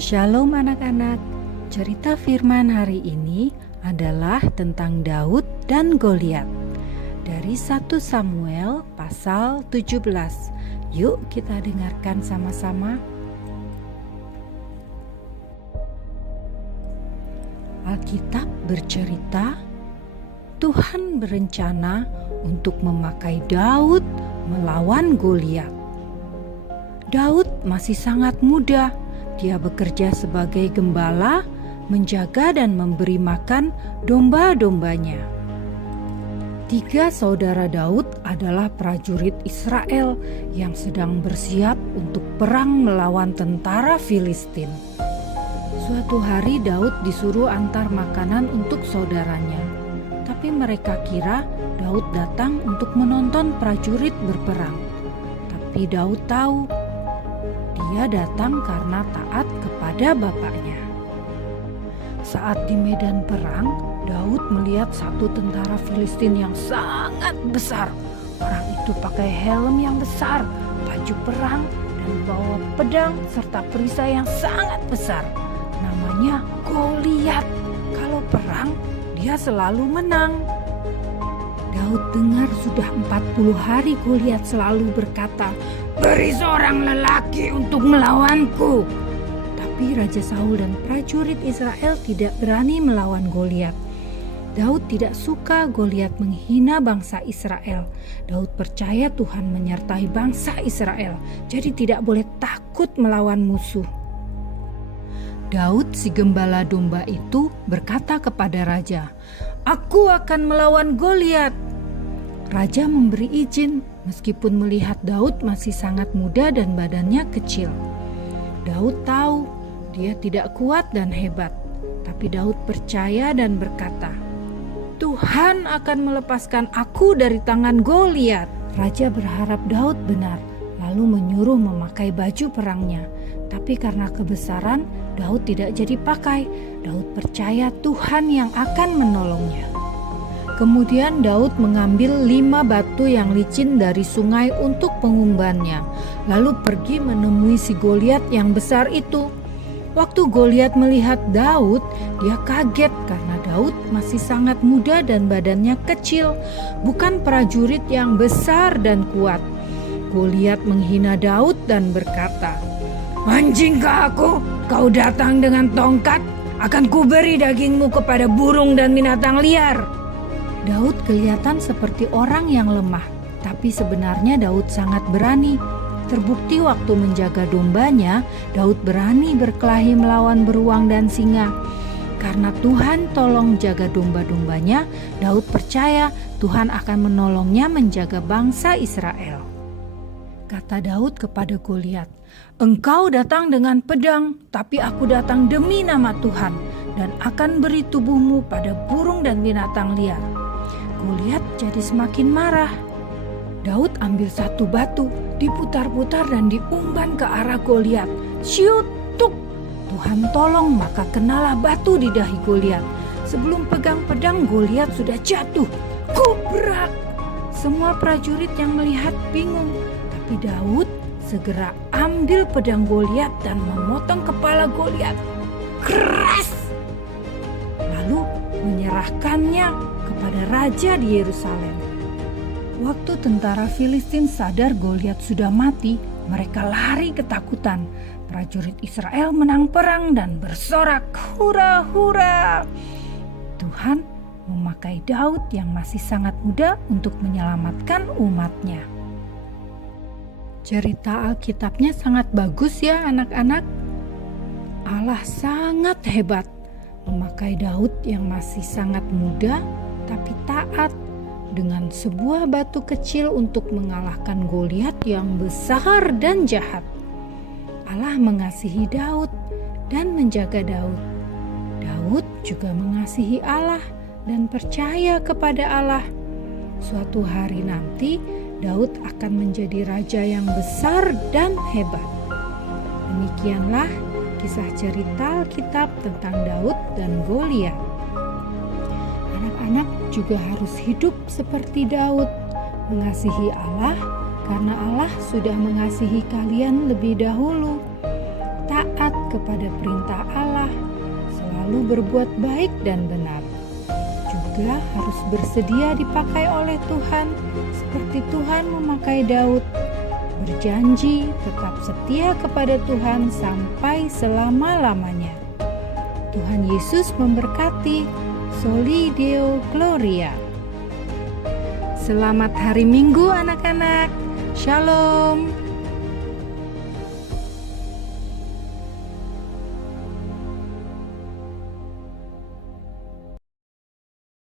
Shalom anak-anak, cerita firman hari ini adalah tentang Daud dan Goliat. Dari 1 Samuel pasal 17. Yuk kita dengarkan sama-sama. Alkitab bercerita, Tuhan berencana untuk memakai Daud melawan Goliat. Daud masih sangat muda. Dia bekerja sebagai gembala, menjaga dan memberi makan domba-dombanya. 3 saudara Daud adalah prajurit Israel yang sedang bersiap untuk perang melawan tentara Filistin. Suatu hari Daud disuruh antar makanan untuk saudaranya, tapi mereka kira Daud datang untuk menonton prajurit berperang. Tapi Daud tahu dia datang karena taat kepada bapaknya. Saat di medan perang, Daud melihat satu tentara Filistin yang sangat besar. Orang itu pakai helm yang besar, baju perang, dan bawa pedang serta perisai yang sangat besar. Namanya Goliat. Kalau perang, dia selalu menang. Daud dengar sudah 40 hari Goliat selalu berkata, "Beri seorang lelaki untuk melawanku." Tapi Raja Saul dan prajurit Israel tidak berani melawan Goliat. Daud tidak suka Goliat menghina bangsa Israel. Daud percaya Tuhan menyertai bangsa Israel, jadi tidak boleh takut melawan musuh. Daud si gembala domba itu berkata kepada raja, "Aku akan melawan Goliat." Raja memberi izin meskipun melihat Daud masih sangat muda dan badannya kecil. Daud tahu dia tidak kuat dan hebat, tapi Daud percaya dan berkata, "Tuhan akan melepaskan aku dari tangan Goliat." Raja berharap Daud benar, lalu menyuruh memakai baju perangnya. Tapi karena kebesaran, Daud tidak jadi pakai. Daud percaya Tuhan yang akan menolongnya. Kemudian Daud mengambil 5 batu yang licin dari sungai untuk pengumbannya, lalu pergi menemui si Goliat yang besar itu. Waktu Goliat melihat Daud, dia kaget karena Daud masih sangat muda dan badannya kecil, bukan prajurit yang besar dan kuat. Goliat menghina Daud dan berkata, "Anjingkah aku? Kau datang dengan tongkat? Akan kuberi dagingmu kepada burung dan binatang liar." Daud kelihatan seperti orang yang lemah, tapi sebenarnya Daud sangat berani. Terbukti waktu menjaga dombanya, Daud berani berkelahi melawan beruang dan singa. Karena Tuhan tolong jaga domba-dombanya, Daud percaya Tuhan akan menolongnya menjaga bangsa Israel. Kata Daud kepada Goliat, "Engkau datang dengan pedang, tapi aku datang demi nama Tuhan, dan akan beri tubuhmu pada burung dan binatang liar." Goliat jadi semakin marah. Daud ambil satu batu, diputar-putar dan diumban ke arah Goliat. Syut, tuk! Tuhan tolong, maka kenalah batu di dahi Goliat. Sebelum pegang pedang, Goliat sudah jatuh. Kubrak! Semua prajurit yang melihat bingung, tapi Daud segera ambil pedang Goliat dan memotong kepala Goliat. Keras! Lalu menyerahkannya kepada raja di Yerusalem. Waktu tentara Filistin sadar Goliat sudah mati, mereka lari ketakutan. Prajurit Israel menang perang dan bersorak, "Hura, hura!" Tuhan memakai Daud yang masih sangat muda untuk menyelamatkan umatnya. Cerita Alkitabnya sangat bagus ya anak-anak. Allah sangat hebat memakai Daud yang masih sangat muda tapi taat dengan sebuah batu kecil untuk mengalahkan Goliat yang besar dan jahat. Allah mengasihi Daud dan menjaga Daud. Daud juga mengasihi Allah dan percaya kepada Allah. Suatu hari nanti Daud akan menjadi raja yang besar dan hebat. Demikianlah kisah cerita Alkitab tentang Daud dan Goliat. Anak-anak juga harus hidup seperti Daud, mengasihi Allah karena Allah sudah mengasihi kalian lebih dahulu. Taat kepada perintah Allah, selalu berbuat baik dan benar. Juga harus bersedia dipakai oleh Tuhan, seperti Tuhan memakai Daud, berjanji tetap setia kepada Tuhan sampai selama-lamanya. Tuhan Yesus memberkati. Soli Deo Gloria. Selamat hari Minggu anak-anak. Shalom.